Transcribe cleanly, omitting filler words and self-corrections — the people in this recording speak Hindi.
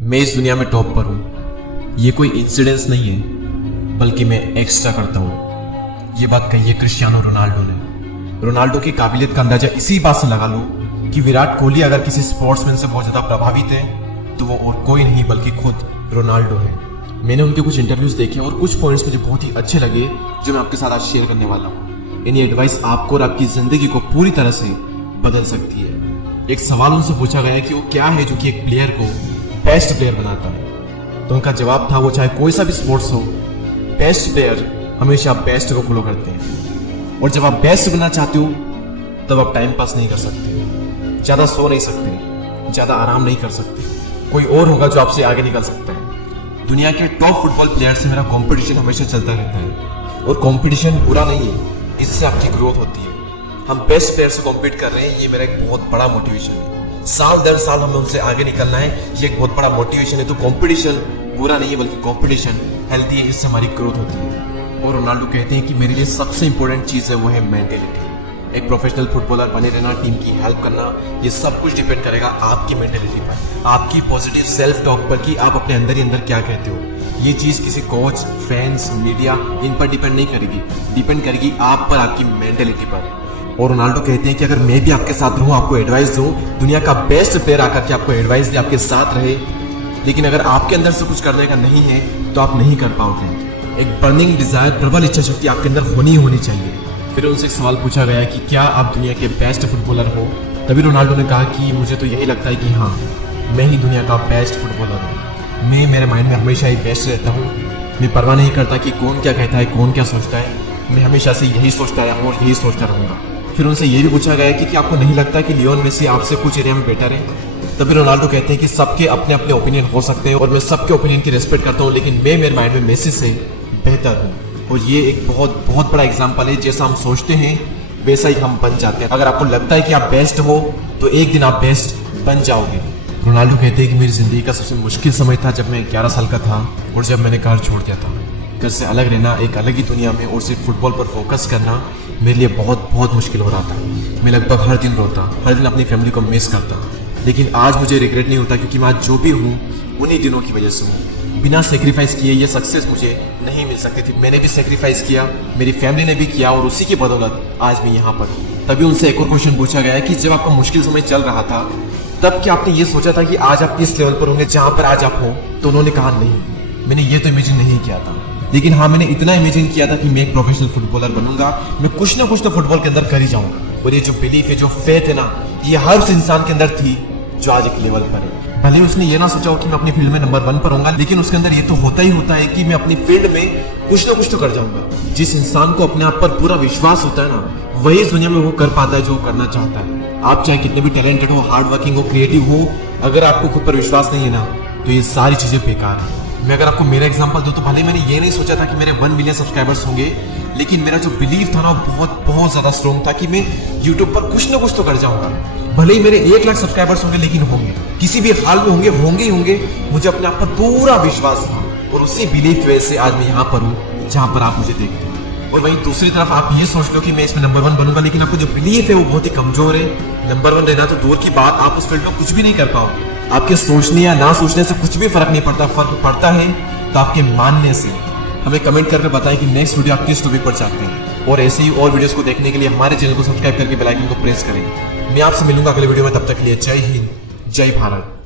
मैं इस दुनिया में टॉप पर हूँ। ये कोई इंसिडेंस नहीं है, बल्कि मैं एक्स्ट्रा करता हूँ। ये बात कही है क्रिस्टियानो रोनाल्डो ने। रोनाल्डो की काबिलियत का अंदाजा इसी बात से लगा लो कि विराट कोहली अगर किसी स्पोर्ट्समैन से बहुत ज़्यादा प्रभावित है तो वो और कोई नहीं बल्कि खुद रोनाल्डो है। मैंने उनके कुछ इंटरव्यूज देखे और कुछ पॉइंट्स मुझे बहुत ही अच्छे लगे जो मैं आपके साथ आज शेयर करने वाला हूँ। यानी एडवाइस आपको और आपकी ज़िंदगी को पूरी तरह से बदल सकती है। एक सवाल उनसे पूछा गया कि वो क्या है जो कि एक प्लेयर को बेस्ट प्लेयर बनाता है, तो उनका जवाब था वो चाहे कोई सा भी स्पोर्ट्स हो, बेस्ट प्लेयर हमेशा बेस्ट को फॉलो करते हैं। और जब आप बेस्ट बनना चाहते हो तब आप टाइम पास नहीं कर सकते, ज़्यादा सो नहीं सकते, ज़्यादा आराम नहीं कर सकते। कोई और होगा जो आपसे आगे निकल सकता है। दुनिया के टॉप फुटबॉल प्लेयर से मेरा कंपटीशन हमेशा चलता रहता है और कंपटीशन बुरा नहीं है, इससे आपकी ग्रोथ होती है। हम बेस्ट प्लेयर से कॉम्पीट कर रहे हैं, ये मेरा एक बहुत बड़ा मोटिवेशन है। साल दर साल हमें उनसे आगे निकलना है, ये एक बहुत बड़ा मोटिवेशन है। तो कंपटीशन बुरा नहीं है बल्कि कंपटीशन हेल्दी है, इससे हमारी ग्रोथ होती है। और रोनाल्डो कहते हैं कि मेरे लिए सबसे इंपॉर्टेंट चीज़ है वो है मेंटेलिटी। एक प्रोफेशनल फुटबॉलर बने रहना, टीम की हेल्प करना, ये सब कुछ डिपेंड करेगा आपकी मेंटेलिटी पर, आपकी पॉजिटिव सेल्फ टॉक पर कि आप अपने अंदर ही अंदर क्या कहते हो। ये चीज़ किसी कोच, फैंस, मीडिया इन पर डिपेंड नहीं करेगी, डिपेंड करेगी आप पर, आपकी मेंटेलिटी पर। और रोनाल्डो कहते हैं कि अगर मैं भी आपके साथ रहूं, आपको एडवाइस दूं, दुनिया का बेस्ट प्लेयर आकर के आपको एडवाइस दे, आपके साथ रहे, लेकिन अगर आपके अंदर से कुछ करने का नहीं है तो आप नहीं कर पाओगे। एक बर्निंग डिजायर, प्रबल इच्छा शक्ति आपके अंदर होनी ही होनी चाहिए। फिर उनसे एक सवाल पूछा गया कि क्या आप दुनिया के बेस्ट फुटबॉलर हो? तभी रोनाल्डो ने कहा कि मुझे तो यही लगता है कि हाँ, मैं ही दुनिया का बेस्ट फुटबॉलर हूँ। मैं मेरे माइंड में हमेशा ही बेस्ट रहता हूँ। मैं परवाह नहीं करता कि कौन क्या कहता है, कौन क्या सोचता है। मैं हमेशा से यही सोचता आया हूँ और यही सोचता रहूँगा। फिर उनसे ये भी पूछा गया कि आपको नहीं लगता कि लियोन मेसी आपसे कुछ एरिया में बेटर है? तभी रोनाल्डो कहते हैं कि सबके अपने अपने ओपिनियन हो सकते हैं और मैं सबके ओपिनियन की रिस्पेक्ट करता हूँ, लेकिन मैं मेरे माइंड में मेसी से बेहतर हूँ। और ये एक बहुत बहुत बड़ा एग्जाम्पल है, जैसा हम सोचते हैं वैसा ही हम बन जाते हैं। अगर आपको लगता है कि आप बेस्ट हो तो एक दिन आप बेस्ट बन जाओगे। रोनाल्डो कहते हैं कि मेरी ज़िंदगी का सबसे मुश्किल समय था जब मैं 11 साल का था और जब मैंने घर छोड़ दिया था। घर से अलग रहना, एक अलग ही दुनिया में और सिर्फ फुटबॉल पर फोकस करना मेरे लिए बहुत बहुत मुश्किल हो रहा था। मैं लगभग हर दिन रोता, हर दिन अपनी फैमिली को मिस करता। लेकिन आज मुझे रिग्रेट नहीं होता क्योंकि मैं आज जो भी हूँ उन्हीं दिनों की वजह से हूँ। बिना सेक्रीफाइस किए ये सक्सेस मुझे नहीं मिल सकती थी। मैंने भी सेक्रीफाइस किया, मेरी फैमिली ने भी किया और उसी की बदौलत आज मैं यहाँ पर हूँ। तभी उनसे एक और क्वेश्चन पूछा गया है कि जब आपका मुश्किल समय चल रहा था तब क्या आपने ये सोचा था कि आज आप किस लेवल पर होंगे जहाँ पर आज आप हो? तो उन्होंने कहा नहीं, मैंने ये तो इमेजिन नहीं किया था। लेकिन हाँ, मैंने इतना इमेजिन किया था कि मैं एक प्रोफेशनल फुटबॉलर बनूंगा, मैं कुछ ना कुछ तो फुटबॉल के अंदर कर ही जाऊंगा। और ये जो बिलीफ है, जो फेथ है ना, ये हर उस इंसान के अंदर थी जो आज एक लेवल पर है। भले उसने ये ना सोचा हो कि मैं अपनी फील्ड में नंबर 1 पर होऊंगा, लेकिन उसके अंदर ये तो होता ही होता है कि मैं अपनी फील्ड में कुछ ना कुछ तो कर जाऊंगा। जिस इंसान को अपने आप पर पूरा विश्वास होता है ना, वही इस दुनिया में वो कर पाता है जो करना चाहता है। आप चाहे कितने भी टैलेंटेड हो, हार्ड वर्किंग हो, क्रिएटिव हो, अगर आपको खुद पर विश्वास नहीं है ना तो ये सारी चीजें बेकार है। मैं अगर आपको मेरा एग्जांपल दूं तो भले मैंने ये नहीं सोचा था कि मेरे 1 मिलियन सब्सक्राइबर्स होंगे, लेकिन मेरा जो बिलीव था ना बहुत बहुत ज्यादा स्ट्रॉन्ग था कि मैं यूट्यूब पर कुछ ना कुछ तो कर जाऊंगा। भले ही मेरे 1 लाख सब्सक्राइबर्स होंगे, लेकिन होंगे, किसी भी हाल में होंगे, होंगे ही होंगे। मुझे अपने आप पर पूरा विश्वास था और उसी बिलीव की वजह से आज मैं यहाँ पर हूँ जहाँ पर आप मुझे देखते हैं। और वहीं दूसरी तरफ आप ये सोच लो कि मैं इसमें नंबर 1 बनूंगा, लेकिन आपको जो बिलीव है वो बहुत ही कमजोर है। नंबर 1 रहना तो दूर की बात, आप उस फील्ड में कुछ भी नहीं कर पाओगे। आपके सोचने या ना सोचने से कुछ भी फर्क नहीं पड़ता। फर्क पड़ता है तो आपके मानने से। हमें कमेंट करके बताएं कि नेक्स्ट वीडियो आप किस टॉपिक पर चाहते हैं, और ऐसे ही और वीडियोस को देखने के लिए हमारे चैनल को सब्सक्राइब करके बेल आइकन को प्रेस करें। मैं आपसे मिलूंगा अगले वीडियो में, तब तक के लिए जय हिंद, जय भारत।